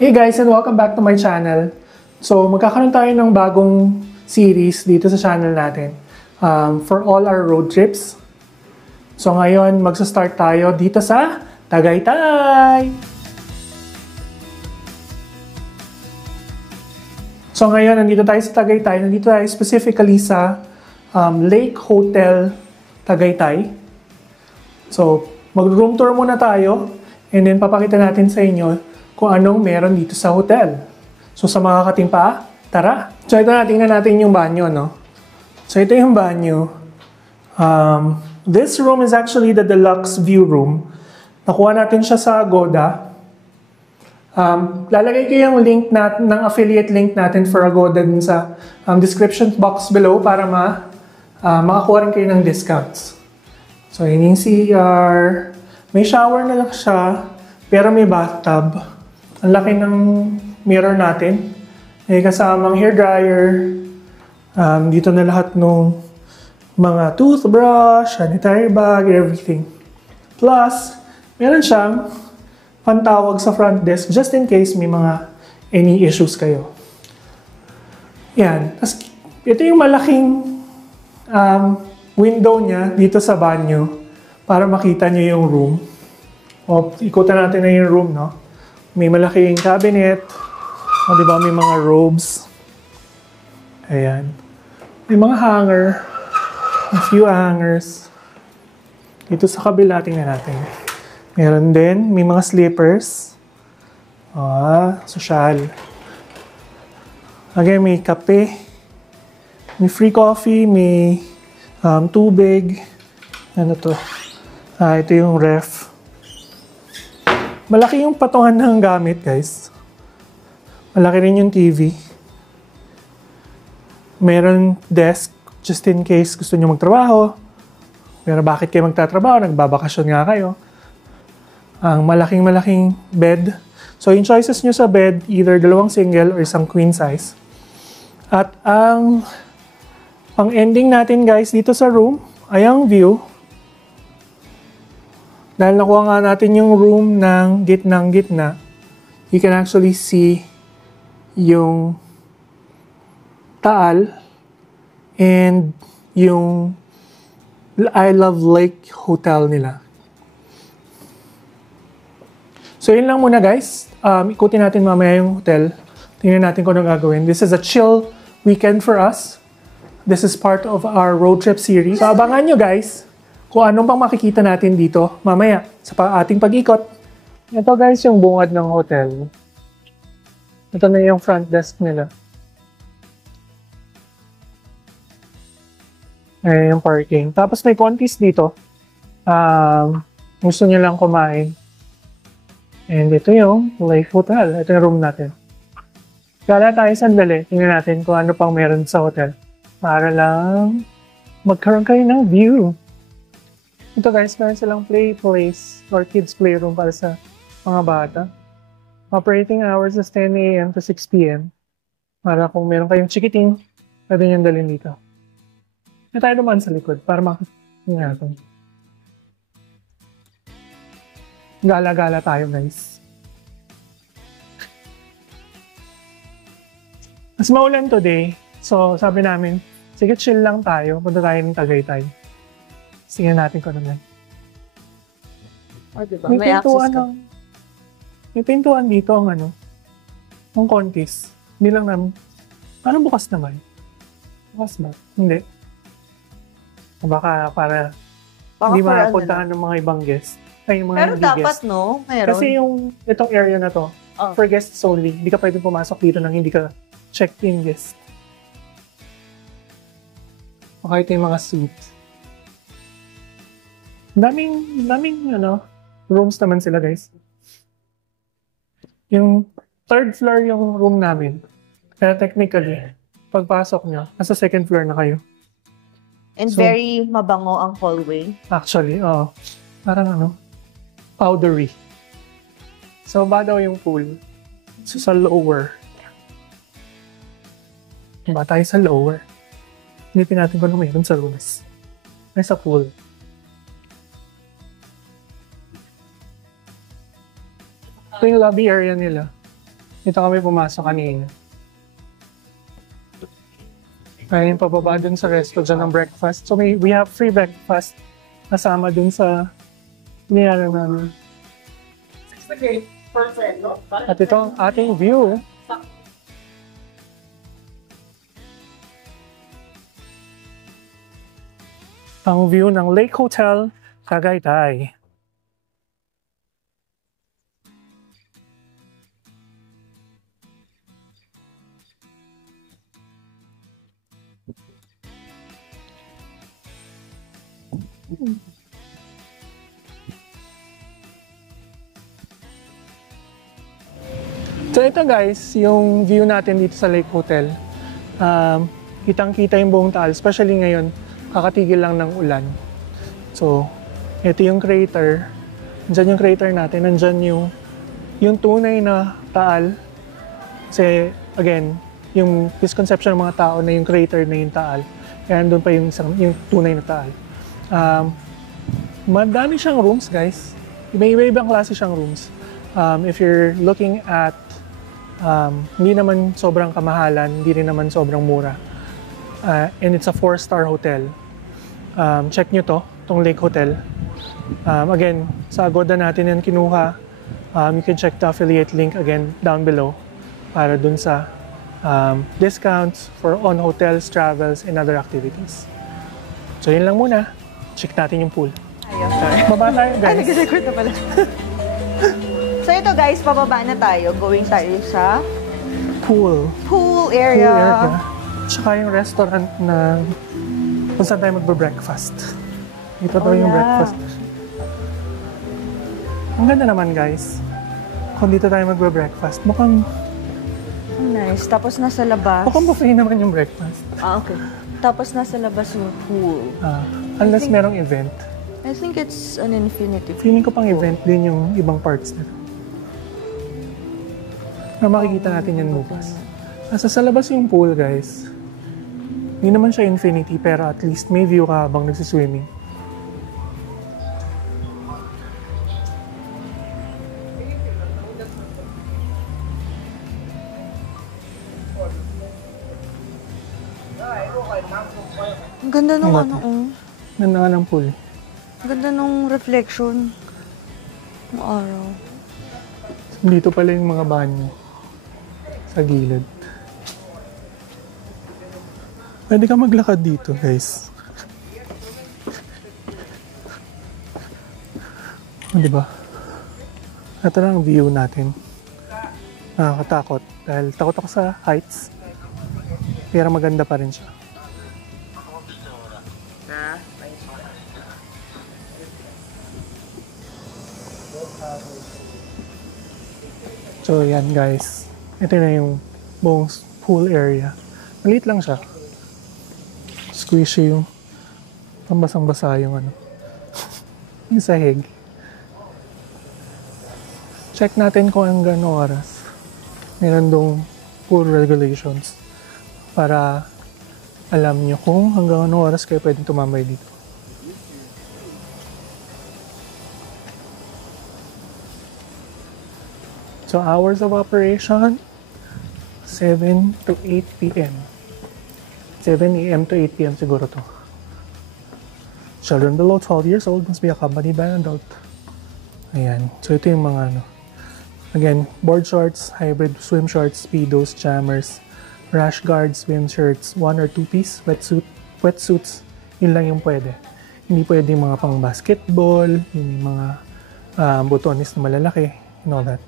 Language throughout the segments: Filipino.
Hey guys, and welcome back to my channel. So, magkakaroon tayo ng bagong series dito sa channel natin for all our road trips. So, ngayon, magsa-start tayo dito sa Tagaytay! So, ngayon, nandito tayo sa Tagaytay. Nandito tayo specifically sa Lake Hotel Tagaytay. So, mag-room tour muna tayo and then papakita natin sa inyo kung anong meron dito sa hotel. So sa mga katimpa, tara! So ito na, tingnan natin yung banyo, no? So ito yung banyo. This room is actually the deluxe view room. Nakuha natin siya sa Agoda. Lalagay ko yung link ng affiliate link natin for Agoda dun sa description box below para makakuha rin kayo ng discounts. So yun yung CR. May shower na lang siya, pero may bathtub. Ang laki ng mirror natin. May kasamang hairdryer. Dito na lahat ng mga toothbrush, sanitary bag, everything. Plus, meron siyang pantawag sa front desk just in case may mga any issues kayo. Yan. Tapos, ito yung malaking window niya dito sa banyo para makita nyo yung room. O, ikutan natin na yung room, no? May malaking cabinet. O, diba? May mga robes. Ayan. May mga hanger. A few hangers. Dito sa kabila, tingnan natin. Meron din. May mga slippers. Social. Again, may kape. May free coffee. May tubig. Ano to? Ito yung ref. Malaki yung patungan ng gamit, guys. Malaki rin yung TV. Meron desk, just in case gusto nyo magtrabaho. Pero bakit kayo magtatrabaho? Nagbabakasyon nga kayo. Ang malaking bed. So, yung choices nyo sa bed, either dalawang single or isang queen size. At ang pang-ending natin, guys, dito sa room, ay ang view. Dahil nakuha nga natin yung room ng gitnang-gitna, you can actually see yung Taal and yung I Love Lake Hotel nila. So yun lang muna, guys. Ikutin natin mamaya yung hotel. Tingnan natin kung anong gagawin. This is a chill weekend for us. This is part of our road trip series. So abangan nyo, guys, kung anong pang makikita natin dito mamaya sa ating pag-ikot. Ito, guys, yung bungad ng hotel. Ito na yung front desk nila. Ayan yung parking. Tapos may contis dito. Gusto nyo lang kumain. And ito yung Lake Hotel. Ito yung room natin. Kala tayo sandali. Tingnan natin kung ano pang meron sa hotel. Para lang magkaroon kayo ng view. Ito, guys, meron silang play place or kids playroom para sa mga bata. Operating hours is 10 a.m. to 6 p.m. Para kung meron kayong chikiting, pwede nyo dalhin dito. May tayo naman sa likod para makikita natin. Gala-gala tayo, guys. Mas maulan today, so sabi namin, sige, chill lang tayo. Punta tayo ng Tagaytay. Tingnan natin kung ano. Diba? May access ka. May pintuan dito ang ang contis. Hindi lang namin. Parang bukas naman. Bukas ba? Hindi. Baka para hindi mapuntahan ng mga ibang guests. Ay, mga pero dapat, guest. no? Meron. Kasi itong area na to, for guests only. Hindi ka pwedeng pumasok dito nang hindi ka checked-in guest. Okay, ito yung mga suites. Daming rooms naman sila, guys. Yung third floor yung room namin. Kaya technically, pagpasok nyo, nasa second floor na kayo. And very mabango ang hallway. Actually, parang powdery. So, ba daw yung pool? So, sa lower. Ba tayo sa lower? Hinipin natin kung ano mayroon sa rooms. Ay, sa pool. Ito yung lobby area nila. Dito kami pumasok kanina. Kaya yung pababa dun sa resto dyan ng breakfast. So we have free breakfast kasama dun sa nilalang namin. Perfect, no? At ito ang ating view. Ang view ng Lake Hotel, Tagaytay. So ito guys, yung view natin dito sa Lake Hotel. Kitang-kita yung buong Taal, especially ngayon, kakatigil lang ng ulan. So, ito yung crater. Nandyan yung crater natin, nandyan yung tunay na Taal. Kasi, again, yung misconception ng mga tao na yung crater na yung Taal. Kaya nandun pa yung tunay na Taal. Madami siyang rooms, guys. May iba-ibang klase siyang rooms. If you're looking at hindi naman sobrang kamahalan, hindi rin naman sobrang mura. And it's a 4-star hotel. Check nyo tong Lake Hotel. Again, sa Agoda natin yan kinuha. You can check the affiliate link again down below para dun sa discounts for on hotels, travels, and other activities. So yun lang muna. Check natin yung pool. Ayun. Baba tayo, Ay, guys. nag-record na pala. So ito guys, pababa na tayo. Going tayo sa Pool. pool area. Tsaka yung restaurant na kung saan tayo magbe-breakfast. Ito daw yung yeah. breakfast. Ang ganda naman, guys. Kung dito tayo magbe-breakfast, mukhang Nice. Tapos nasa labas. buffet naman yung breakfast. Okay. Tapos nasa labas yung pool. Unless merong event. I think it's an infinity pool. Feeling ko pang event din yung ibang parts nito. Na makikita natin yan bukas. Nasa sa labas yung pool, guys. Hindi naman siya infinity, pero at least may view ka habang nagsiswimming. Ang ganda nung Ang ano, ganda. oh. Ganda nga ng pool. Ang ganda nung reflection. Ng araw. Dito pala yung mga banyo. Sa gilid. Pwede ka maglakad dito, guys. Diba? Ito na ang view natin. Nakakatakot. Dahil takot ako sa heights. Pero maganda pa rin siya. So yan guys, ito na yung buong pool area. Maliit lang siya. Squishy yung pambasang-basa yung ano. Yung sahig. Check natin kung hanggang oras. Meron dong pool regulations para alam nyo kung hanggang anong oras kayo pwedeng tumambay dito. So hours of operation, 7 to 8 p.m. 7 a.m. to 8 p.m. siguro to. Children below 12 years old must be accompanied by an adult. Ayan. So ito yung mga ano. Again, board shorts, hybrid swim shorts, speedos, jammers, rash guards, swim shirts, 1 or 2 piece, wetsuits, yun lang yung pwede. Hindi pwede yung mga pang basketball, yung mga botones na malalaki, and all that.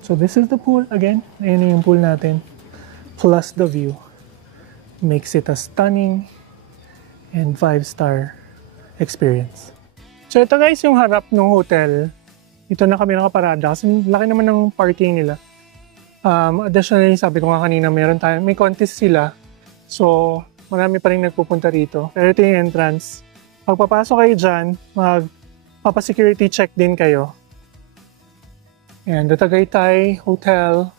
So this is the pool again. Ayan yung pool natin. Plus the view. Makes it a stunning and 5-star experience. So ito guys yung harap ng hotel. Ito na kami nakaparada kasi laki naman ng parking nila. Additionally, sabi ko nga kanina, may contest sila. So marami pa rin nagpupunta rito. Pero ito yung entrance. Pagpapasok kayo dyan, magpapa-security check din kayo. And the Tagaytay Hotel,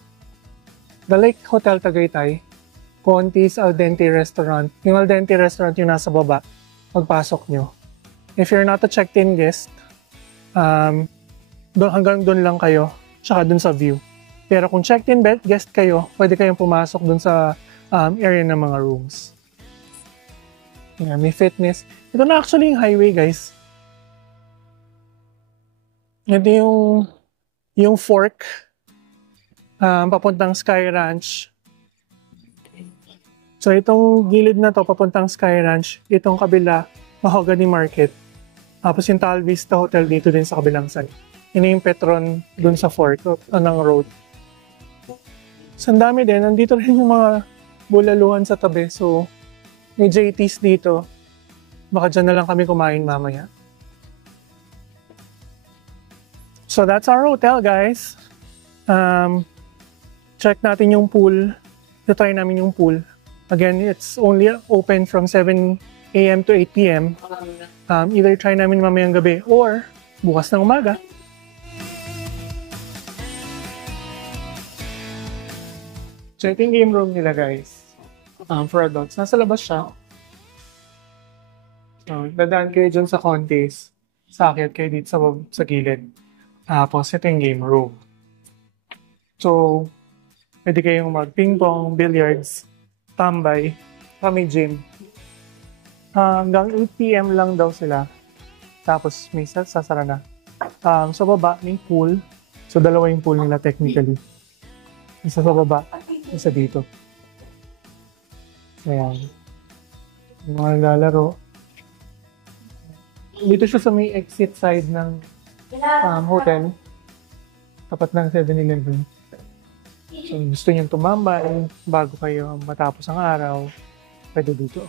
the Lake Hotel Tagaytay, Conti's Al Dente Restaurant. Yung Al Dente Restaurant yung nasa baba, pagpasok nyo. If you're not a checked-in guest, hanggang doon lang kayo, tsaka doon sa view. Pero kung checked-in guest kayo, pwede kayong pumasok dun sa area ng mga rooms. Yan, may fitness. Ito na actually yung highway, guys. Ito yung fork papuntang Sky Ranch. So itong gilid na to papuntang Sky Ranch, itong kabila, Mahogany Market. Tapos yung Tal Vista Hotel dito din sa kabilang side. Yun yung Petron dun sa fork ng road. So ang dami din, nandito rin yung mga bulaluhan sa tabi. So may JT's dito. Baka dyan na lang kami kumain mamaya. So that's our hotel, guys. Check natin yung pool. Try namin yung pool. Again, it's only open from 7 a.m. to 8 p.m. Either try namin mamayang gabi or bukas ng umaga. So ito yung game room nila, guys. For adults. Nasa labas siya. So, dadaan kayo dyan sa contest. Sakit kayo dito sa gilid. Tapos ito yung game room. So, pwede kayong mag-ping pong, billiards, tambay, may gym. Hanggang 8 p.m. lang daw sila. Tapos may sasara na. Sa baba, may pool. So, dalawa yung pool nila technically. Isa sa baba, isa dito. Ayan. Yung mga lalaro. Dito siya sa may exit side ng hotel. Tapat ng 7-Eleven. So, gusto nyo tumambay bago kayo matapos ang araw, pwede dito.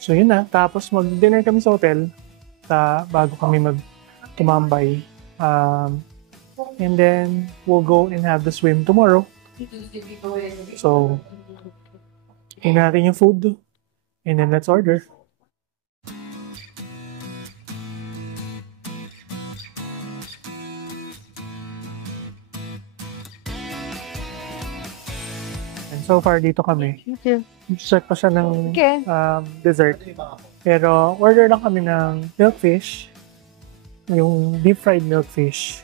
So, yun na. Tapos, mag-dinner kami sa hotel bago kami tumambay. And then, we'll go and have the swim tomorrow. So, tingnan natin yung food. And then, let's order. And so far, dito kami. Check pa siya ng dessert. Pero, order lang kami ng milkfish. Yung deep fried milkfish.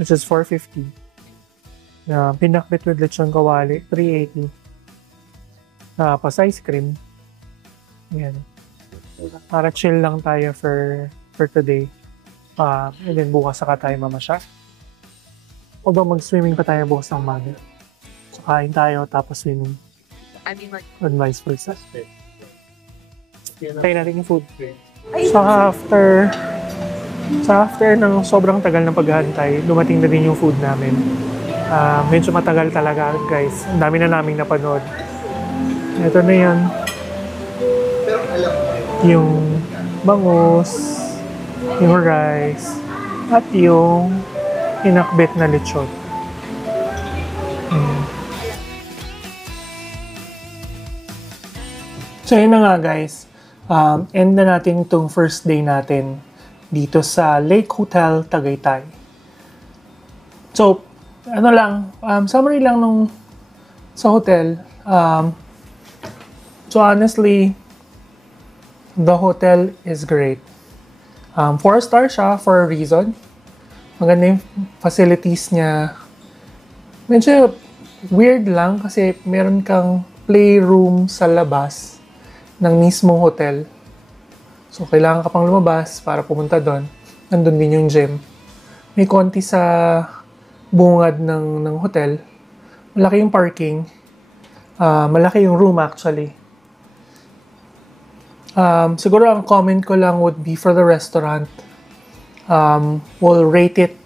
Which is $4.50. Pinakbit with lechon kawali, $3.80. Tapos ice cream. Yan. Para chill lang tayo for today. And then bukas saka tayo mamasyal. Although mag-swimming pa tayo bukas ng umaga. So kain tayo tapos swimming. And vice versa. Tayo natin yung food. So after ng sobrang tagal ng paghahantay, dumating na din yung food namin. Medyo matagal talaga, guys. Ang dami na naming napanood. Ito na yan. Yung bangus, yung rice, at yung pinakbet na lechon. So yun na nga, guys. End na natin itong first day natin dito sa Lake Hotel Tagaytay. So, summary lang sa hotel. So honestly, the hotel is great. 4-star siya for a reason. Maganda yung facilities niya. Medyo weird lang kasi meron kang playroom sa labas ng mismong hotel. So, kailangan ka pang lumabas para pumunta doon. Nandun din yung gym. May konti sa bungad ng hotel. Malaki yung parking. Malaki yung room actually. Siguro ang comment ko lang would be for the restaurant. We'll rate it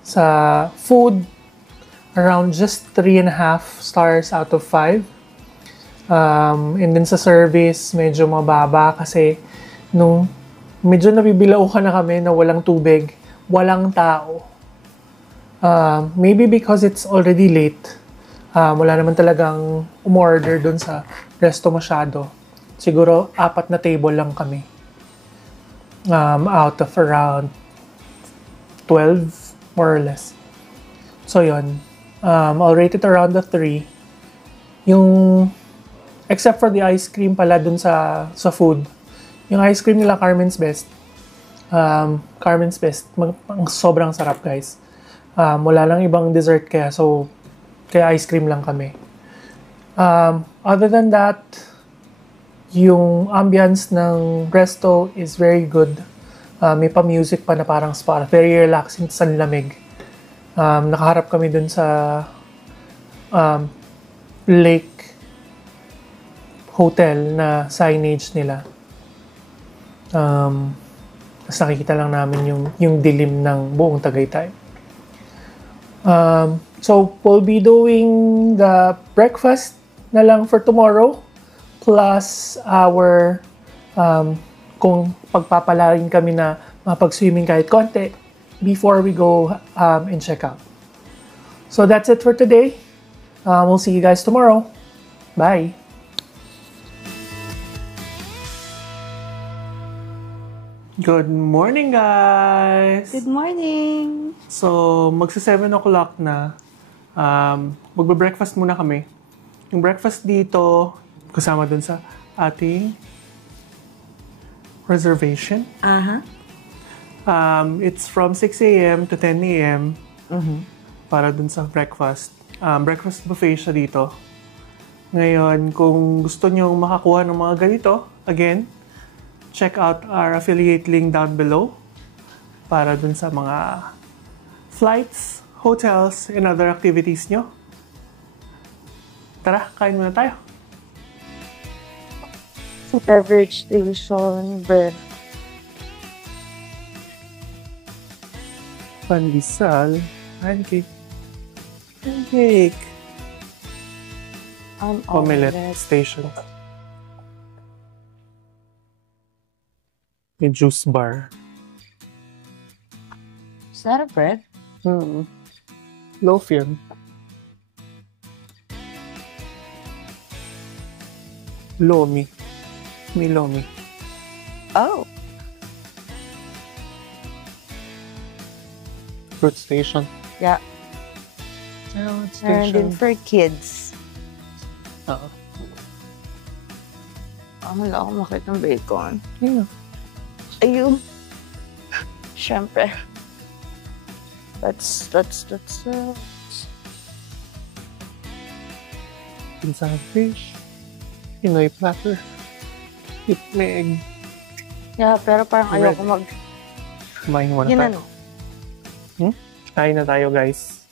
sa food around just 3.5 stars out of 5. And then sa service, medyo mababa kasi nung medyo nabibilaukan na kami na walang tubig, walang tao. Maybe because it's already late. Wala naman talagang umorder dun sa resto masyado. Siguro 4 na table lang kami. Out of around 12, more or less. So yun. I'll rate it around the 3. Except for the ice cream pala dun sa food. Yung ice cream nila, Carmen's Best. Carmen's Best. Sobrang sarap, guys. Wala lang ibang dessert kaya ice cream lang kami. Other than that, yung ambience ng resto is very good. May pa-music pa na parang spa. Very relaxing sa lamig. Nakaharap kami dun sa lake hotel na signage nila. Tapos nakikita lang namin yung dilim ng buong Tagaytay. So, we'll be doing the breakfast na lang for tomorrow plus our kung pagpapalarin kami na mapag-swimming kahit konti before we go and check out. So, that's it for today. We'll see you guys tomorrow. Bye! Good morning, guys! Good morning! So, magsa 7 o'clock na. Magbe-breakfast muna kami. Yung breakfast dito, kasama dun sa ating reservation. It's from 6 a.m. to 10 a.m. Para dun sa breakfast. Breakfast buffet siya dito. Ngayon, kung gusto nyo makakuha ng mga ganito, again, check out our affiliate link down below para dun sa mga flights, hotels, and other activities nyo. Tara, kain muna tayo. Beverage station, bread. Pandesal, pancake. Pancake. Omelette station. May juice bar. Is that a bread? Loaf yan. Lomi. May lomi. Oh. Fruit station. Yeah. Salad Meron din station. for kids. Oo. Wala akong makita ng bacon. Yeah. Ayun. Siyempre. That's Pinsang fish. Pinoy platter. With egg. Yeah, pero parang Bread. ayoko Kumain muna Yun tayo. Kain na tayo, guys.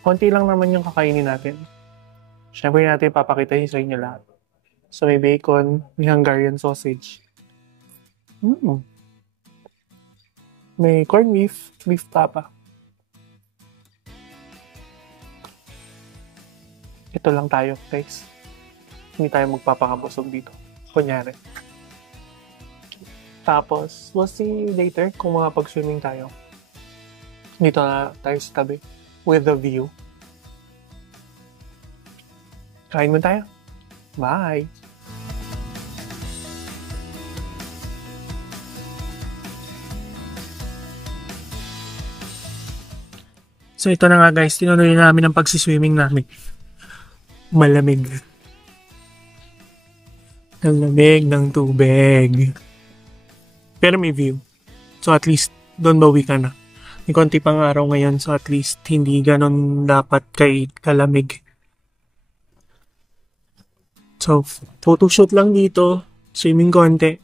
Konti lang naman yung kakainin natin. Siyempre natin papakita sa inyo lahat. So, may bacon, may Hungarian sausage. May corned beef, beef tapa. Ito lang tayo, guys. Hindi tayo magpapakabusog dito. Kunyari. Tapos, we'll see later kung makapag-swimming tayo. Dito na tayo sa tabi. With the view. Kain mo tayo. Bye! So ito na nga guys, tinuloy namin ang pagsiswimming namin. Malamig. Ang lamig ng tubig. Pero may view. So at least, doon bawi ka na. May konti pang araw ngayon, so at least hindi ganon dapat kalamig. So, photoshoot lang dito, swimming konti,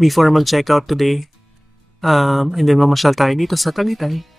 before mag-check out today. And then mamasyal tayo dito sa Tagaytay.